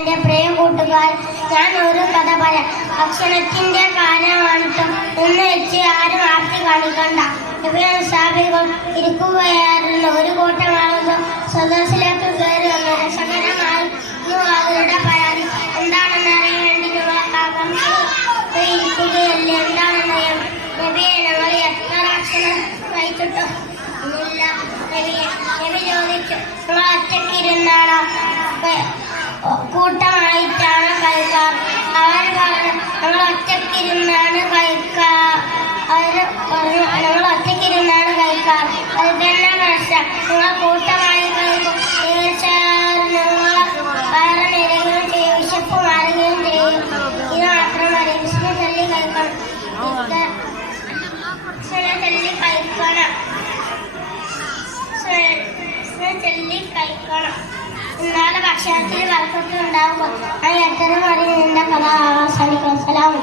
എന്റെ പ്രിയ കൂട്ടുകാർ, ഞാൻ ഒരു കഥ പറയാം. ഭക്ഷണത്തിന്റെ കാരണമാണിട്ടോ എന്ന് വെച്ച് ആരും ആർത്തി കാണിക്കണ്ട. സാബികൾ ഇരിക്കുകയായിരുന്നു. ഒരു കൂട്ടം ആളുകൾ സദസ്സിലേക്ക് കയറി വന്നു. രസകരമായി അവരുടെ പരാതി എന്താണെന്ന് അറിയാൻ വേണ്ടി ഞങ്ങളെ ഇരിക്കുകയല്ലേ, എന്താണെന്ന് നബിയെ ഞങ്ങൾ എത്ര ഭക്ഷണം കഴിച്ചിട്ടോ? ഇല്ല നബിയെ. നബി ചോദിച്ചു, നിങ്ങൾ ഒറ്റയ്ക്കിരുന്നാണോ കൂട്ടമായിട്ടാണ് കഴിക്കാറ്? അവർ പറഞ്ഞു, ഞങ്ങൾ ഒറ്റയ്ക്കിരുന്നാണ് ഞങ്ങൾ ഒറ്റയ്ക്കിരുന്നാണ് കഴിക്കാറ്. അത് തന്നെ മനസ്സിലാക്കാം. നിങ്ങൾ കൂട്ടമായി കഴിക്കും, വയറ് നിറയുകയും ചെയ്യും, വിശപ്പ് മാറുകയും ചെയ്യും. ഇത് മാത്രമല്ല, വിഷ്ണു ചൊല്ലി കഴിക്കണം. എന്നാലും ഭക്ഷണത്തിൽ വർക്കത്ത് ഉണ്ടാകുമ്പോൾ ആ എത്ര മണി നിന്റെ കഥ അവസാനിക്കും. സലാം.